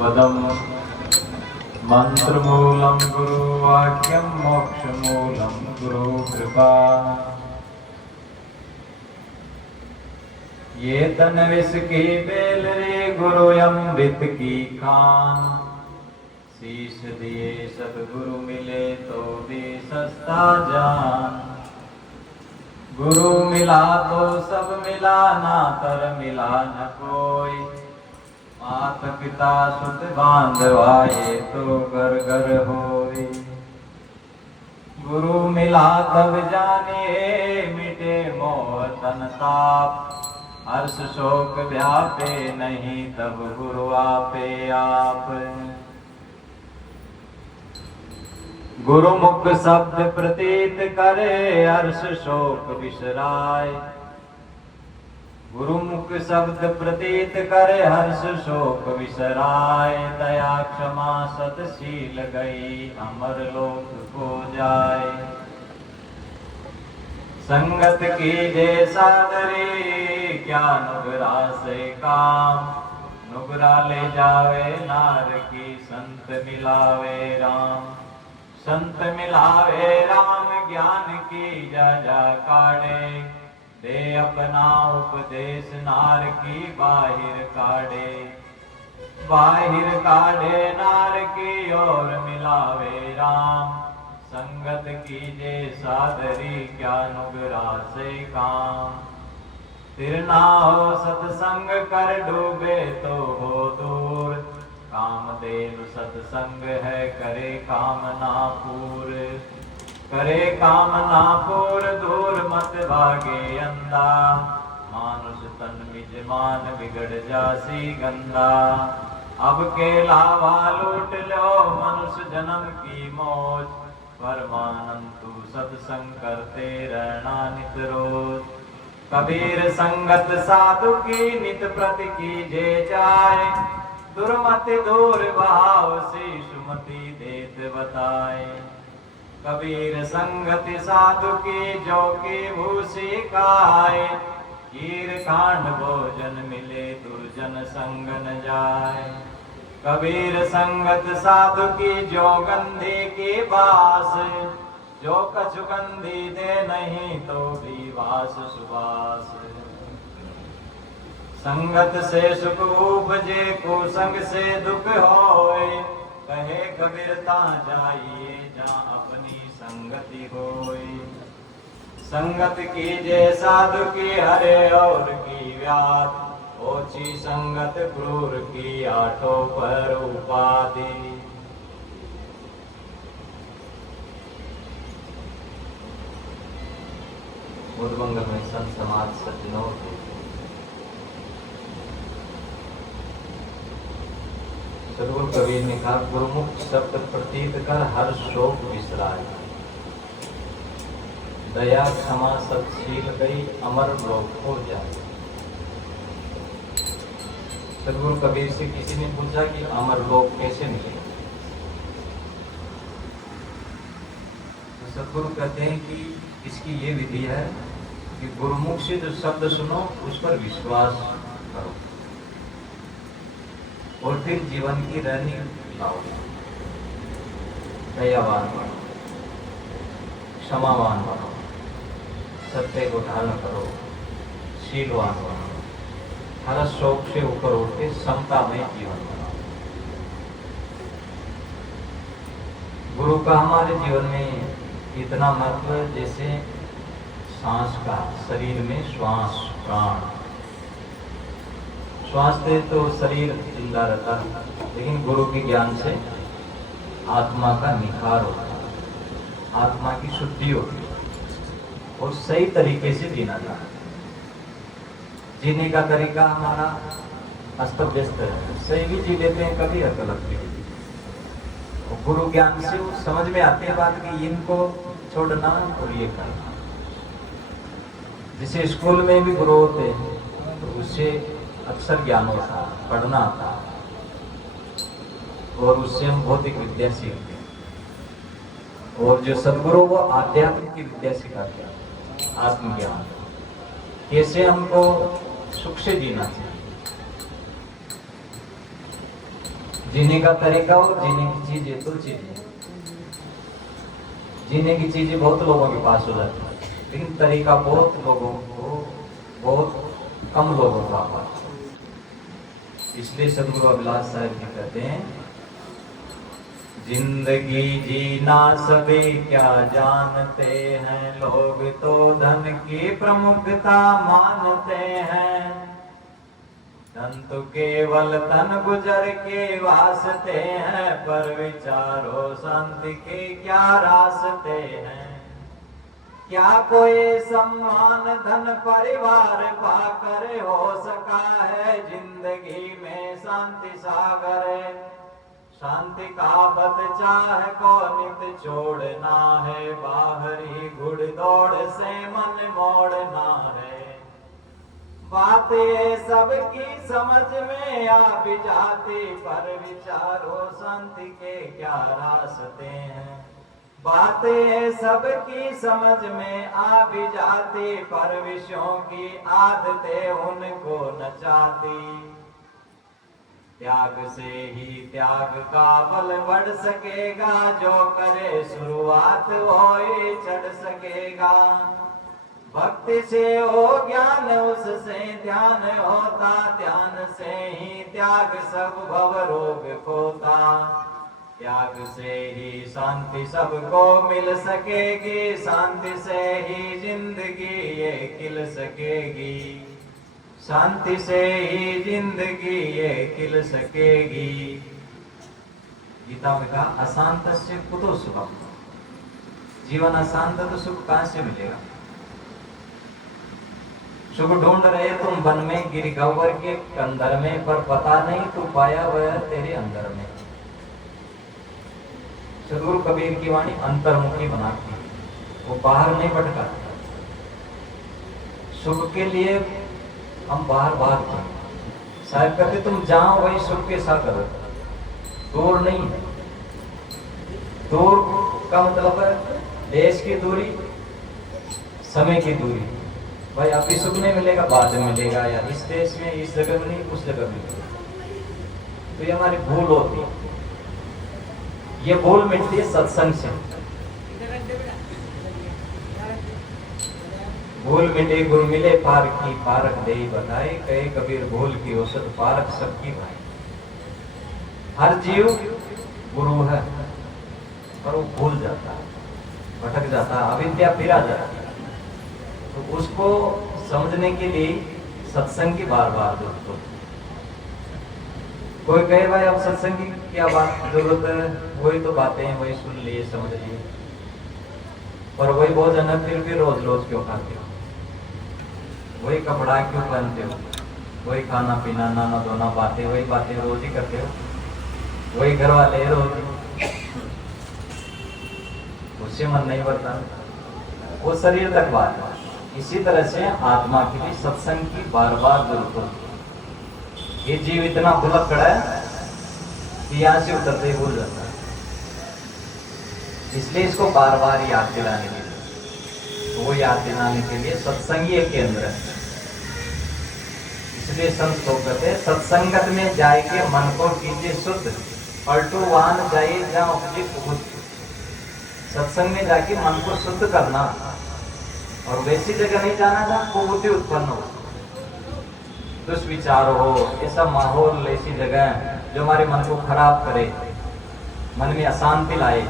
पदम मंत्रमूलं गुरुवाक्यं मोक्षमूलं गुरु कृपा। ये तन विष की बेल रे गुरु अमृत की खान। शीश दिए सतगुरु मिले तो भी सस्ता जान। गुरु मिला तो सब मिला ना तर मिला न कोई। मात पिता सुत बांधवा ये तो घर घर होई। गुरु मिला तब जानिए मिटे मोह तन ताप। हर्ष शोक व्यापे नहीं तब गुरु आपे आप। गुरुमुख शब्द प्रतीत करे हर्ष शोक विसराय। गुरुमुख शब्द प्रतीत करे हर्ष शोक विसराय। दया क्षमा सतशील गई अमर लोक को जाए। संगत की जय सादरी क्या नुगरा से काम। नुगरा ले जावे नार की संत मिलावे राम। संत मिलावे राम ज्ञान की जा जा काढ़े। दे अपना उपदेश नार की बाहिर काढ़े। बाहिर काढ़े नार की ओर मिलावे राम। संगत कीजे सादरी क्या नुगरा से काम। फिर ना हो सत्संग कर डूबे तो हो दूर। कामदेव सत्संग है करे कामना पूर। करे कामना पूर दूर मत भागे अंधा। मानुष तन मिजमान बिगड़ जासी गंदा। अब के लावा लूट लो मनुष्य जन्म की मौज। परमानंतु सत्संग करते रहना नित रोज। कबीर संगत साधु की नित प्रति कीजे जाए। दुर्मति दूर भाव से सुमति देत बताए। कबीर संगति साधु की जो की भूसी खाए। कीर कांड भोजन मिले दुर्जन संग न जाए। कबीर संगत साधु की जो गंधी की बास। जो कछु गंधी दे नहीं तो भी वास सुबास। संगत से सुख उपजे कुसंग से दुख होए। कहे कबीर ता जाइए जहाँ अपनी संगति होए। संगत कीजे साधु की हरे और की व्याध। ओछी संगत क्रूर की आठों पर उपाधि। बुद्धमंगल में संत समाज सज्जनों सदगुरु कबीर ने कहा गुरुमुख शब्द प्रतीत कर हर शोक विसराय। दया क्षमा सतशील गई अमर लोक हो जाए। सदगुरु कबीर से किसी ने पूछा कि अमर लोक कैसे मिले। तो सदगुरु कहते हैं कि इसकी ये विधि है कि गुरुमुख से जो शब्द सुनो उस पर विश्वास करो और फिर जीवन की रहनी लाओ। दयावान बनो, क्षमावान बनो, सत्य को धारण करो, शीलवान बनो, हर शोक से ऊपर उठ के समता में जीवन बनाओ। गुरु का हमारे जीवन में इतना महत्व है जैसे सांस का शरीर में श्वास प्राण। श्वास दे तो शरीर जिंदा रहता है, लेकिन गुरु के ज्ञान से आत्मा का निखार होता है, आत्मा की शुद्धि होती है और सही तरीके से जीना जाता है। जीने का तरीका हमारा अस्त व्यस्त है, सही भी जी लेते हैं कभी गलत भी। गुरु ज्ञान से वो समझ में आती है बात कि इनको छोड़ना और ये करना। जैसे स्कूल में भी गुरु होते हैं तो उससे अक्सर ज्ञान होता है, पढ़ना आता है और उससे हम भौतिक विद्या सीखते हैं। और जो सदगुरु वो आध्यात्मिक की विद्या सिखाते हैं, आत्मज्ञान कैसे हमको सुख से जीना चाहिए। जीने का तरीका और जीने की चीजें दो चीजें। जीने की चीजें बहुत लोगों के पास हो जाती है, लेकिन तरीका बहुत लोगों को, बहुत कम लोगों को आता है। इसलिए सदगुरु अभिलाष साहब जी कहते हैं, जिंदगी जीना सभी क्या जानते हैं, लोग तो धन की प्रमुखता मानते हैं, धन तो केवल तन गुजर के वास्ते हैं, पर विचारो शांति के क्या रास्ते हैं। क्या कोई सम्मान धन परिवार पाकर हो सका है, जिंदगी में शांति सागर। शांति का बत चाह को नित छोड़ना है, बाहरी घुड़दौड़ से मन मोड़ना है। बात ये सबकी समझ में आ भी जाती, पर विचारो शांति के क्या रास्ते हैं। बातें सबकी समझ में आ भी जाती, पर विषयों की आदतें उनको नचाती। त्याग से ही त्याग का बल बढ़ सकेगा, जो करे शुरुआत वही चढ़ सकेगा। भक्ति से हो ज्ञान उससे ध्यान होता, ध्यान से ही त्याग सब भव रोग खोता। त्याग से ही शांति सबको मिल सकेगी, शांति से ही जिंदगी ये खिल सकेगी। शांति से ही जिंदगी ये खिल सकेगी। गीता में कहा, अशांतस्य कुतो सुखम। जीवन अशांत तो सुख कहां से मिलेगा। सुख ढूंढ रहे तुम वन में, गिर गवर के कंदर में, पर पता नहीं तू पाया वह तेरे अंदर में। सदगुरु कबीर की वाणी अंतर्मुखी बनाती, वो बाहर नहीं भटका। सुख के लिए हम बाहर बाहर शायद कहते तुम जहां वही सुख के साथ करो, दूर नहीं है। दूर का मतलब है देश की दूरी, समय की दूरी। भाई अभी सुख नहीं मिलेगा, बाद में मिलेगा, या इस देश में इस जगह में नहीं, उस जगह में मिलेगा। तो ये हमारी भूल होती है। ये भूल मिटती है सत्संग से। भूल मिटे गुर मिले पार की, पारक दे बताए, कहे कबीर भूल की औसत पारक सबकी भाई। हर जीव गुरु है, पर वो भूल जाता है, भटक जाता है, अविद्या फिर आ जाती है। तो उसको समझने के लिए सत्संग की बार बार जरूरत होती है। कोई कहे भाई अब सत्संग की क्या बात जरूरत है, वही तो बातें हैं, वही सुन लिए समझ लिए, पर वही भोजन है फिर भी रोज रोज क्यों खाते हो, वही कपड़ा क्यों पहनते हो, वही खाना पीना नाना धोना बातें, वही बातें रोज ही करते हो, वही घर वाले रोज, उससे मन नहीं भरता, वो शरीर तक बात है। इसी तरह से आत्मा की भी सत्संग की बार बार जरूरत होती है। ये जीव इतना भुलक्कड़ है कि यहाँ से उतरते ही भूल जाता है, इसलिए इसको बार बार याद दिलाने के लिए, तो वो याद दिलाने के लिए सत्संग एक केंद्र है। इसलिए संत लोग कहते हैं, सत्संगत में जाए के मन को कीजिए शुद्ध, पलटू वाहन जाइए जहाँ उपजे कुबुद्ध। सत्संग में जाके मन को शुद्ध करना, और वैसी जगह नहीं जाना जहाँ कुबुद्धि उत्पन्न हो, दुष्विचार हो, ऐसा माहौल, ऐसी जगह जो हमारे मन को खराब करे, मन में अशांति लाए,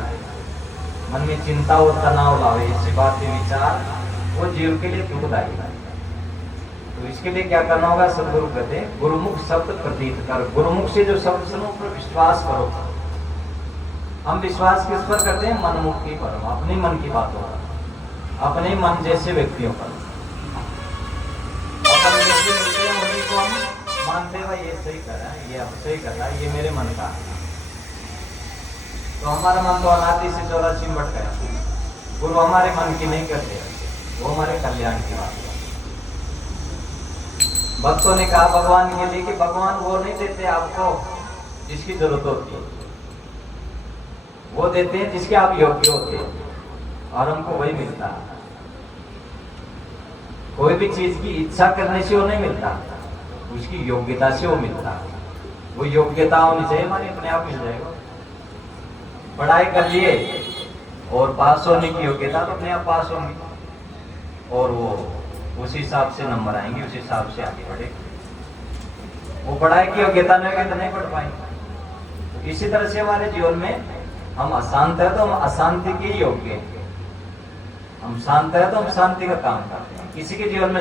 मन में चिंता और तनाव लाए, ऐसी बातें विचार वो जीव के लिए दुखदायी है। तो इसके लिए क्या करना होगा, सदगुरु कहते हैं गुरुमुख शब्द प्रतीत कर। गुरुमुख से जो शब्द सुनो पर विश्वास करो। हम विश्वास किस पर करते हैं, मनमुक्ति पर, अपने मन की बातों पर, अपने मन जैसे व्यक्तियों पर। अपन जैसे मिलते हैं उन्हीं को हम मानते हैं, भाई ये सही कर रहा है, ये अब सही कर रहा है, ये मेरे मन का है। तो हमारा मन तो अनादि से 84 में भटका है। गुरु हमारे मन की नहीं करते, वो हमारे कल्याण की बात है। भक्तों ने कहा भगवान के लिए कि भगवान वो नहीं देते आपको जिसकी जरूरत होती है, वो देते हैं जिसके आप योग्य होते हैं, और हमको वही मिलता है। कोई भी चीज की इच्छा करने से वो नहीं मिलता, उसकी योग्यता से वो मिलता है। वो योग्यता होनी चाहिए हमारी, अपने आप मिल जाएगा। पढ़ाई कर लिए और पास होने की योग्यता तो अपने आप पास होंगी, और वो उस हिसाब से नंबर आएंगे, उस हिसाब से आगे बढ़ेगी। वो पढ़ाई की योग्यता नहीं होगी तो नहीं पढ़ पाएंगे। इसी तरह से हमारे जीवन में हम अशांत है तो हम अशांति के योग्य हैं, हम शांत है तो हम शांति का काम करते हैं। किसी के जीवन में